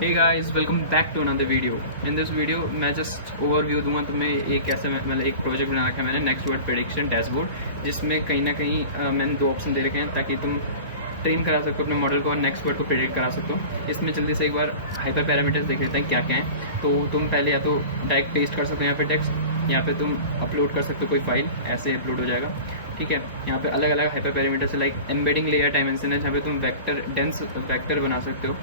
Hey guys, welcome back to another video. In this video मैं just overview दूंगा तुम्हें एक ऐसे मतलब एक प्रोजेक्ट बना रखा है मैंने, नेक्स्ट वर्ड प्रेडिक्शन डैशबोर्ड, जिसमें कहीं ना कहीं मैंने दो ऑप्शन दे रखे हैं ताकि तुम ट्रेन करा सकते हो अपने मॉडल को और नेक्स्ट वर्ड को प्रेडिक्ट करा सकते हो। इसमें जल्दी से एक बार हाइपर पैरामीटर्स देख लेते हैं क्या क्या है। तो तुम पहले या तो डायरेक्ट पेस्ट कर सकते हो यहाँ पे टेक्स्ट, यहाँ पे तुम अपलोड कर सकते हो कोई फाइल, ऐसे अपलोड हो जाएगा। ठीक है, यहाँ पे अलग अलग हाइपर पैरामीटर्स है, लाइक एम्बेडिंग लेयर डायमेंशन है जहाँ पे तुम वेक्टर डेंस वेक्टर बना सकते हो,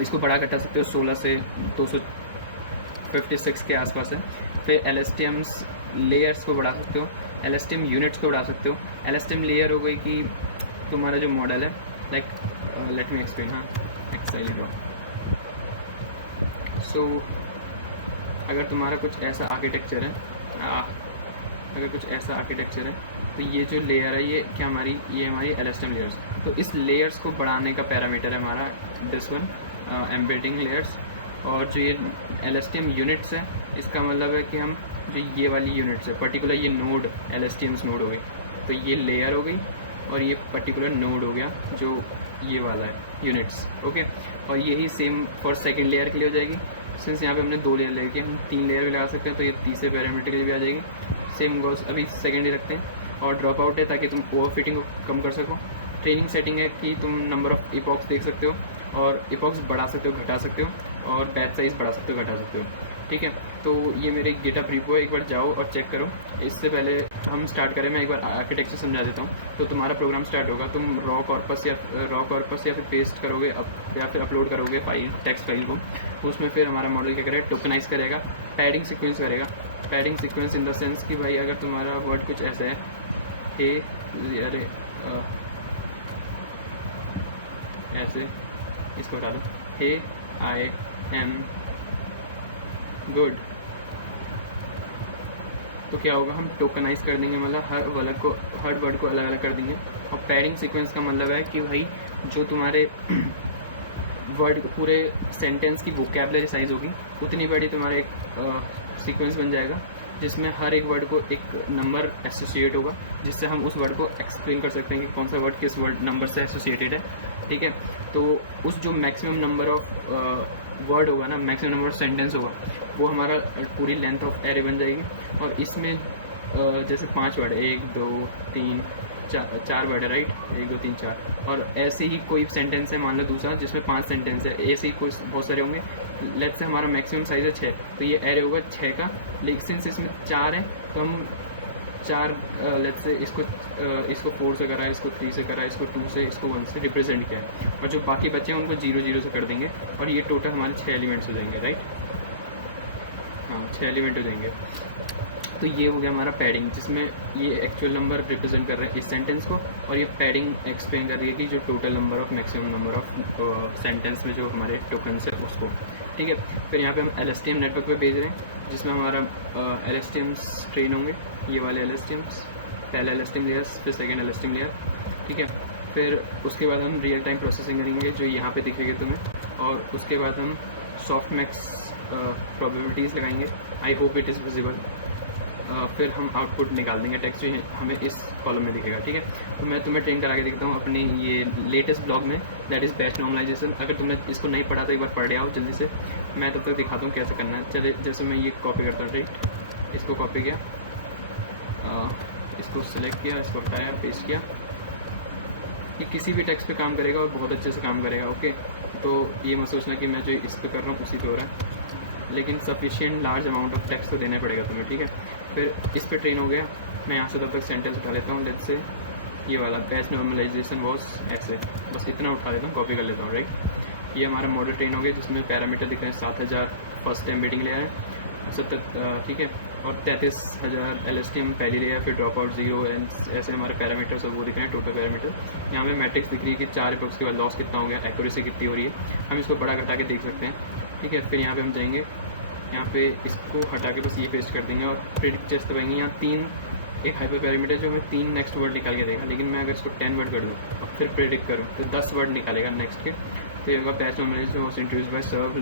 इसको बड़ा कटा सकते हो 16 से 256 के आसपास है। फिर LSTMs लेयर्स को बढ़ा सकते हो, LSTM यूनिट्स को बढ़ा सकते हो। LSTM लेयर हो गई कि तुम्हारा जो मॉडल है, लाइक लेट मी एक्सप्लेन। हाँ, एक्साइल ड्रॉ। सो अगर तुम्हारा कुछ ऐसा आर्किटेक्चर है, तो ये जो लेयर है ये क्या ये हमारी LSTM लेयर्स। तो इस लेयर्स को बढ़ाने का पैरामीटर है हमारा दिस वन, एम्बेडिंग लेयर्स। और जो ये LSTM यूनिट्स है, इसका मतलब है कि हम जो ये वाली यूनिट्स है, पर्टिकुलर ये नोड LSTMs नोड हो गई, तो ये लेयर हो गई और ये पर्टिकुलर नोड हो गया जो ये वाला है यूनिट्स। ओके, और यही सेम फॉर सेकेंड लेयर के लिए हो जाएगी। सिंस यहाँ पे हमने 2 लेयर लेके हम 3 लेयर भी लगा सकते हैं, तो ये तीसरे पैरामीटर के लिए भी आ जाएगी। सेम गोल्स अभी सेकेंड ही रखते हैं। और ड्रॉप आउट है ताकि तुम ओवर फिटिंग को कम कर सको। ट्रेनिंग सेटिंग है कि तुम नंबर ऑफ इपॉक्स देख सकते हो और इपॉक्स बढ़ा सकते हो, घटा सकते हो, और बैच साइज बढ़ा सकते हो, घटा सकते हो। ठीक है, तो ये मेरे गिटहब रिपो है, एक बार जाओ और चेक करो। इससे पहले हम स्टार्ट करें, मैं एक बार आर्किटेक्चर समझा देता हूँ। तो तुम्हारा प्रोग्राम स्टार्ट होगा, तुम रॉ कॉर्पस या फिर पेस्ट करोगे या फिर अपलोड करोगे फाइल, टेक्स्ट फाइल को। उसमें फिर हमारा मॉडल क्या करेगा, टोकनाइज करेगा, पैडिंग सीक्वेंस करेगा। Padding sequence in the sense कि भाई अगर तुम्हारा वर्ड कुछ ऐसा है, अरे ऐसे इसको हटा दो, हे आई एम गुड, तो क्या होगा, हम टोकनाइज कर देंगे, मतलब हर वर्ड को अलग अलग कर देंगे। और पैडिंग सीक्वेंस का मतलब है कि भाई जो तुम्हारे वर्ड पूरे सेंटेंस की वोकैबुलरी साइज होगी, उतनी बड़ी तुम्हारा एक सीक्वेंस बन जाएगा, जिसमें हर एक वर्ड को एक नंबर एसोसिएट होगा, जिससे हम उस वर्ड को एक्सप्लेन कर सकते हैं कि कौन सा वर्ड किस वर्ड नंबर से एसोसिएटेड है। ठीक है, तो उस जो मैक्सिमम नंबर ऑफ वर्ड होगा ना, मैक्सिमम नंबर ऑफ सेंटेंस होगा, वो हमारा पूरी लेंथ ऑफ एरे बन जाएगी। और इसमें जैसे 5 वर्ड है, 1 2 3 4 वर्ड है, राइट, 1 2 3 4। और ऐसे ही कोई सेंटेंस है, मान लो दूसरा जिसमें 5 सेंटेंस है, ऐसे ही कोई बहुत सारे होंगे। लेट्स से हमारा मैक्सिमम साइज है 6, तो ये एरे होगा 6 का। लेकिन सिंस इसमें 4 है, तो हम 4 लेट्स से इसको 4 से करा, इसको 3 से करा, इसको 2 से, इसको 1 से रिप्रेजेंट किया है। और जो बाकी बचे हैं उनको 0 0 से कर देंगे, और ये टोटल हमारे 6 एलिमेंट्स हो जाएंगे, राइट। हाँ, 6 एलिमेंट हो जाएंगे। तो ये हो गया हमारा पैडिंग, जिसमें ये एक्चुअल नंबर रिप्रेजेंट कर रहे हैं इस सेंटेंस को, और ये पैडिंग एक्सप्लेन कर रही है कि जो total number of maximum number of sentence में जो हमारे टोकन्स है उसको। ठीक है, फिर यहाँ पे हम LSTM नेटवर्क पे भेज रहे हैं, जिसमें हमारा LSTMs ट्रेन होंगे, ये वाले LSTMs, पहला LSTM लेयर, फिर सेकेंड LSTM लेयर। ठीक है, फिर उसके बाद हम रियल टाइम प्रोसेसिंग करेंगे जो यहाँ पे दिखेगी तुम्हें, और उसके बाद हम सॉफ्ट मैक्स प्रोबेबिलिटीज़ लगाएंगे। I hope it is visible. फिर हम आउटपुट निकाल देंगे, टेक्स्ट जो हमें इस कॉलम में दिखेगा। ठीक है, तो मैं तुम्हें ट्रेन करा के देखता हूँ अपने ये लेटेस्ट ब्लॉग में, दैट इज़ बैच नॉर्मलाइजेशन। अगर तुमने इसको नहीं पढ़ा तो एक बार पढ़ आओ जल्दी से, मैं तब तक दिखाता हूँ कैसे करना है। चले, जैसे मैं ये कॉपी करता हूँ, राइट, इसको कॉपी किया, इसको सिलेक्ट किया, इसको हटाया, पेस्ट किया। ये किसी भी टेक्स्ट पे काम करेगा और बहुत अच्छे से काम करेगा। ओके, तो ये मत सोचना कि मैं जो इस पर कर रहा हूँ उसी पे हो रहा है, लेकिन sufficient large amount of text तो देना पड़ेगा तुम्हें। ठीक है, फिर इस पे ट्रेन हो गया। मैं यहाँ से तब तक सेंटेंस उठा लेता हूँ, लेट्स से ये वाला बैच नॉर्मलाइजेशन वॉज ऐसे, बस इतना उठा लेता हूँ, कॉपी कर लेता हूँ, राइट। ये हमारा मॉडल ट्रेन हो गया, जिसमें पैरामीटर दिख रहे हैं 7000 फर्स्ट एम्बेडिंग लेयर है, 70, ठीक है, और 33000 LSTM पहली लेयर, फिर ड्रॉप आउट 0, ऐसे हमारे पैरामीटर्स और वो दिख रहे हैं टोटल पैरामीटर। यहाँ पे मैट्रिक्स दिख रही है कि 4 इपॉक्स के बाद लॉस कितना हो गया, एक्यूरेसी कितनी हो रही है, हम इसको बड़ा घटा के देख सकते हैं। ठीक है, फिर यहाँ पे हम जाएंगे, यहाँ पे इसको हटा के बस ये पेस्ट कर देंगे और प्रेडिक्ट चेस्ट दबाएंगे। यहाँ 3 एक हाइपर पैरामीटर जो हमें 3 नेक्स्ट वर्ड निकाल के देगा, लेकिन मैं अगर इसको 10 वर्ड कर दूँ और फिर प्रेडिक्ट करूँ तो 10 वर्ड निकालेगा नेक्स्ट के। तो ये होगा batch normalisation was introduced by Sergey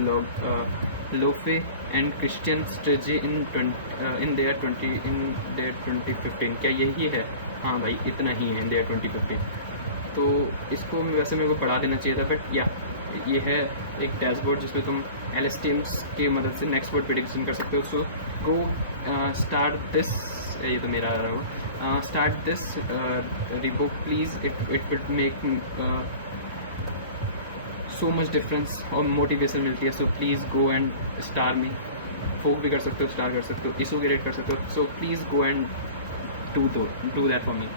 Ioffe and Christian स्ट्रेटजी इन देयर 2015। क्या यही है? हाँ भाई, इतना ही है इन देयर 2015। तो इसको वैसे मेरे को बढ़ा देना चाहिए था, बट या ये है एक डैशबोर्ड जिसमें तुम LSTMs की मदद से नेक्स्ट वर्ड प्रेडिक्शन कर सकते हो. सो गो स्टार्ट दिस, ये तो मेरा आ रहा होगा, start this repo please, it will make so much difference और मोटिवेशन मिलती है. So please go and star me. Fork भी कर सकते हो, स्टार कर सकते हो, इसो भी रेट कर सकते हो. सो please go and do that for me.